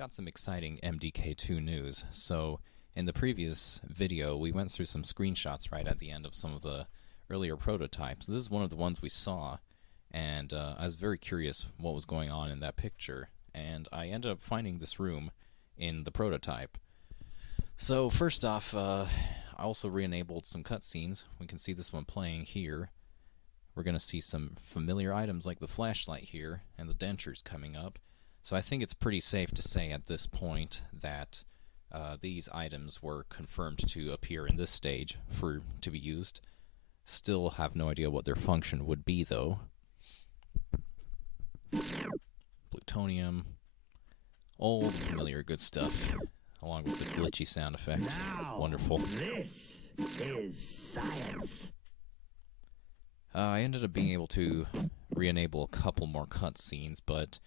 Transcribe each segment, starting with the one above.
got some exciting MDK2 news. So, in the previous video, we went through some screenshots right at the end of some of the earlier prototypes. This is one of the ones we saw, and I was very curious what was going on in that picture, and I ended up finding this room in the prototype. So, first off, I also re-enabled some cutscenes. We can see this one playing here. We're going to see some familiar items like the flashlight here and the dentures coming up. So I think it's pretty safe to say at this point that these items were confirmed to appear in this stage to be used. Still have no idea what their function would be, though. Plutonium. All the familiar good stuff, along with the glitchy sound effect. Now, wonderful. This is science. I ended up being able to re-enable a couple more cutscenes, but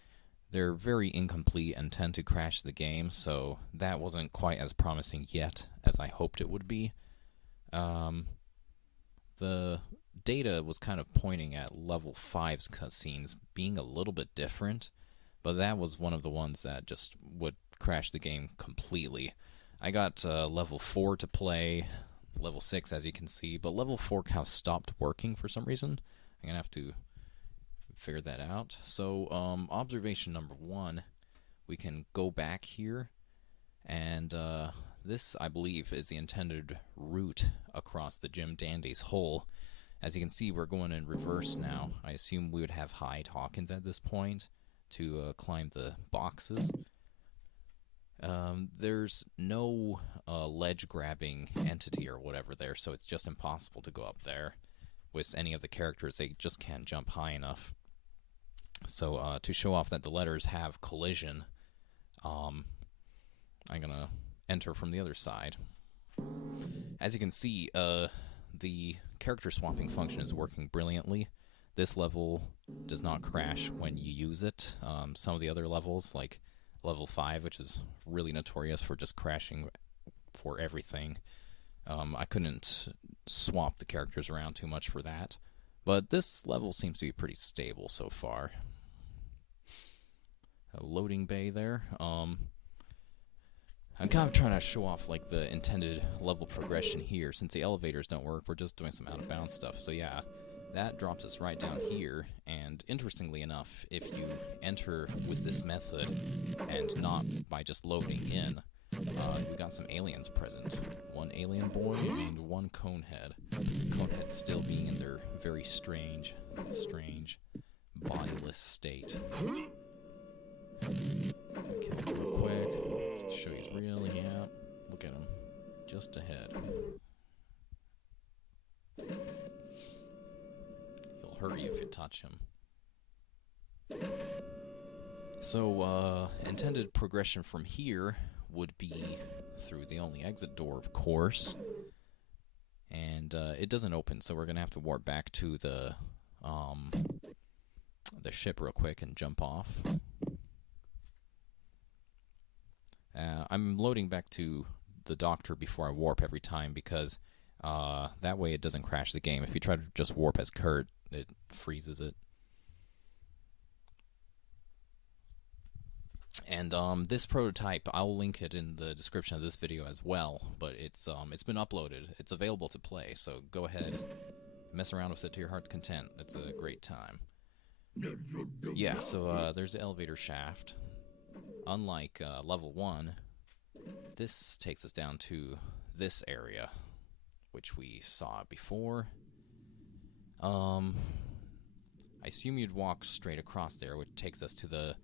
they're very incomplete and tend to crash the game, so that wasn't quite as promising yet as I hoped it would be. The data was kind of pointing at level 5's cutscenes being a little bit different, but that was one of the ones that just would crash the game completely. I got level 4 to play, level 6 as you can see, but level 4 kind of stopped working for some reason. I'm going to have to figure that out. So observation number 1, we can go back here, and this I believe is the intended route across the Jim Dandy's hole. As you can see, we're going in reverse now. I assume we would have Hyde Hawkins at this point to climb the boxes. There's no ledge grabbing entity or whatever there, so it's just impossible to go up there with any of the characters. They just can't jump high enough. So to show off that the letters have collision, I'm gonna enter from the other side. As you can see, the character swapping function is working brilliantly. This level does not crash when you use it. Some of the other levels, like level 5, which is really notorious for just crashing for everything, I couldn't swap the characters around too much for that. But this level seems to be pretty stable so far. A loading bay there. I'm kind of trying to show off like the intended level progression here. Since the elevators don't work, we're just doing some out of bounds stuff. So yeah, that drops us right down here. And interestingly enough, if you enter with this method and not by just loading in, we got some aliens present. One alien boy and one conehead. Conehead still being in their very strange bodiless state. Kill him real quick, just to show he's real. Yeah, look at him, just ahead. He'll hurt you if you touch him. So, intended progression from here would be through the only exit door, of course. And it doesn't open, so we're gonna have to warp back to the ship real quick and jump off. I'm loading back to the doctor before I warp every time because that way it doesn't crash the game. If you try to just warp as Kurt, it freezes it. And this prototype, I'll link it in the description of this video as well, but it's been uploaded. It's available to play, so go ahead, mess around with it to your heart's content. It's a great time. Yeah, so there's the elevator shaft. Unlike level 1, this takes us down to this area, which we saw before. I assume you'd walk straight across there, which takes us to the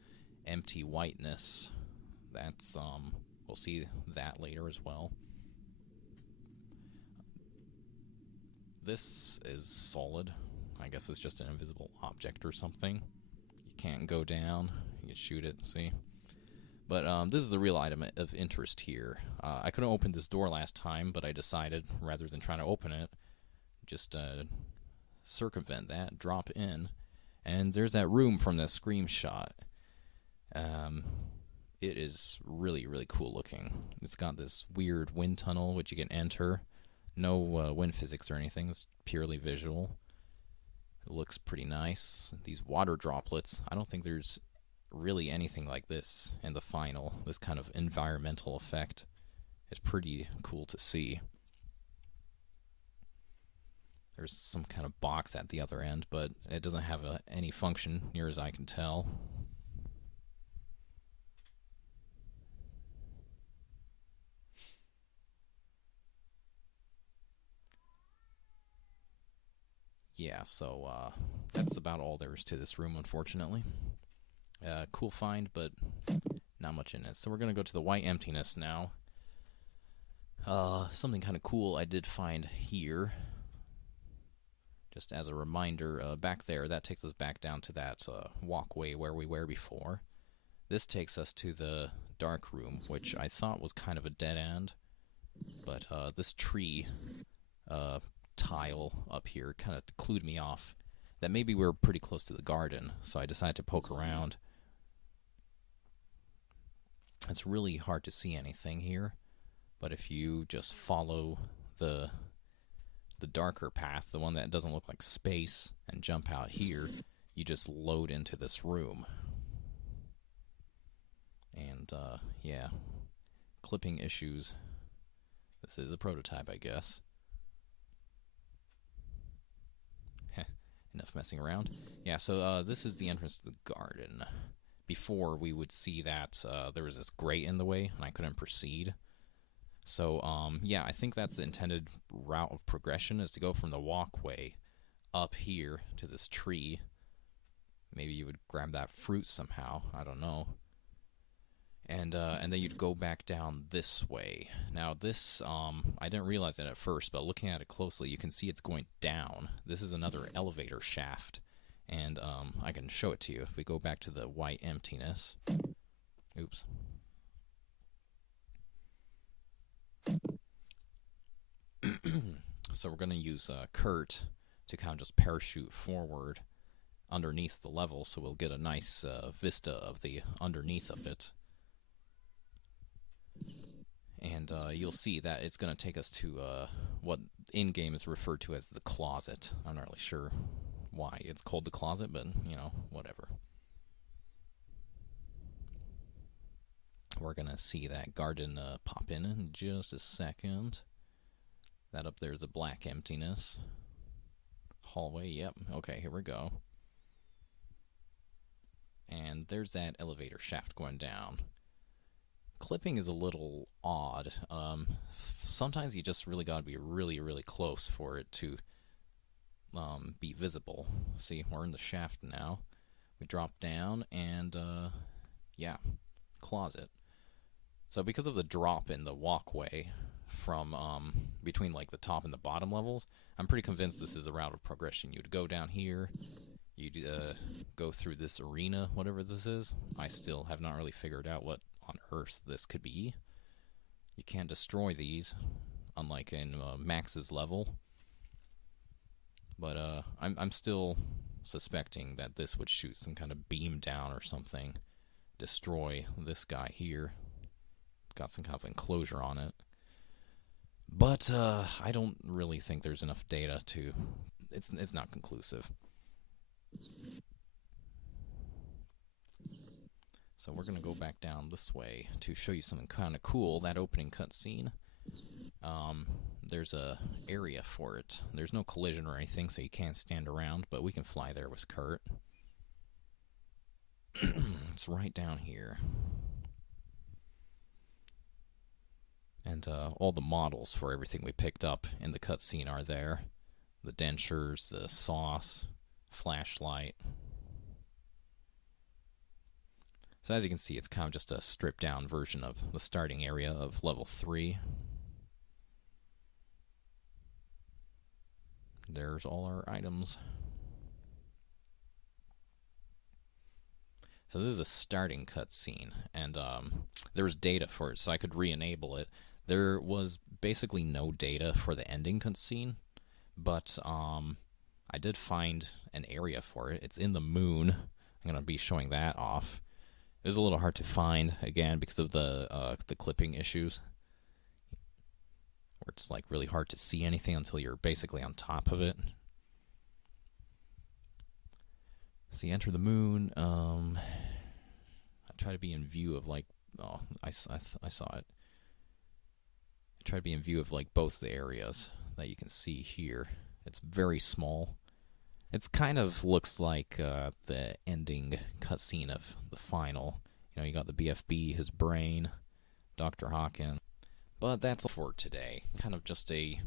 empty whiteness. That's we'll see that later as well. This is solid. I guess it's just an invisible object or something. You can't go down. You can shoot it, see? But this is the real item of interest here. I couldn't open this door last time, but I decided, rather than trying to open it, just circumvent that, drop in, and there's that room from the screenshot. It is really, really cool looking. It's got this weird wind tunnel which you can enter. No wind physics or anything, it's purely visual. It looks pretty nice. These water droplets, I don't think there's really anything like this in the final. This kind of environmental effect is pretty cool to see. There's some kind of box at the other end, but it doesn't have any function, near as I can tell. Yeah, so that's about all there is to this room, unfortunately. Cool find, but not much in it. So we're going to go to the white emptiness now. Something kind of cool I did find here. Just as a reminder, back there, that takes us back down to that walkway where we were before. This takes us to the dark room, which I thought was kind of a dead end. But this tree tile up here kind of clued me off that maybe we were pretty close to the garden, so I decided to poke around. It's really hard to see anything here, but if you just follow the darker path, the one that doesn't look like space, and jump out here, you just load into this room. And yeah, clipping issues. This is a prototype, I guess. Enough messing around. Yeah, so this is the entrance to the garden. Before, we would see that there was this grate in the way, and I couldn't proceed. So, yeah, I think that's the intended route of progression, is to go from the walkway up here to this tree. Maybe you would grab that fruit somehow. I don't know. And then you'd go back down this way. Now, this, I didn't realize it at first, but looking at it closely, you can see it's going down. This is another elevator shaft. And I can show it to you if we go back to the white emptiness. Oops. So we're going to use Kurt to kind of just parachute forward underneath the level, so we'll get a nice vista of the underneath of it. And you'll see that it's going to take us to what in-game is referred to as the closet. I'm not really sure why it's called the closet, but, you know, whatever. We're going to see that garden pop in just a second. That up there is a black emptiness. Hallway, yep. Okay, here we go. And there's that elevator shaft going down. Clipping is a little odd. Sometimes you just really gotta be really, really close for it to be visible. See, we're in the shaft now. We drop down, and yeah, closet. So because of the drop in the walkway from between like the top and the bottom levels, I'm pretty convinced this is a route of progression. You'd go down here, you'd go through this arena, whatever this is. I still have not really figured out what on earth this could be. You can't destroy these, unlike in Max's level. But I'm still suspecting that this would shoot some kind of beam down or something, destroy this guy here. It's got some kind of enclosure on it. But I don't really think there's enough data to... It's not conclusive. So we're going to go back down this way to show you something kind of cool. That opening cutscene. There's a area for it. There's no collision or anything, so you can't stand around, but we can fly there with Kurt. It's right down here. And all the models for everything we picked up in the cutscene are there. The dentures, the sauce, flashlight. So as you can see, it's kind of just a stripped down version of the starting area of level 3. There's all our items. So this is a starting cutscene, and there was data for it, so I could re-enable it. There was basically no data for the ending cutscene, but I did find an area for it. It's in the moon. I'm going to be showing that off. It was a little hard to find, again, because of the clipping issues, where it's like really hard to see anything until you're basically on top of it. So you enter the moon. try to be in view of like, oh, I saw it. Try to be in view of like both the areas that you can see here. It's very small. It's kind of looks like the ending cutscene of the final. You know, you got the BFB, his brain, Dr. Hawken. But that's all for today. Kind of just a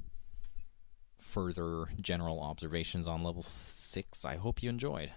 further general observations on level 6. I hope you enjoyed.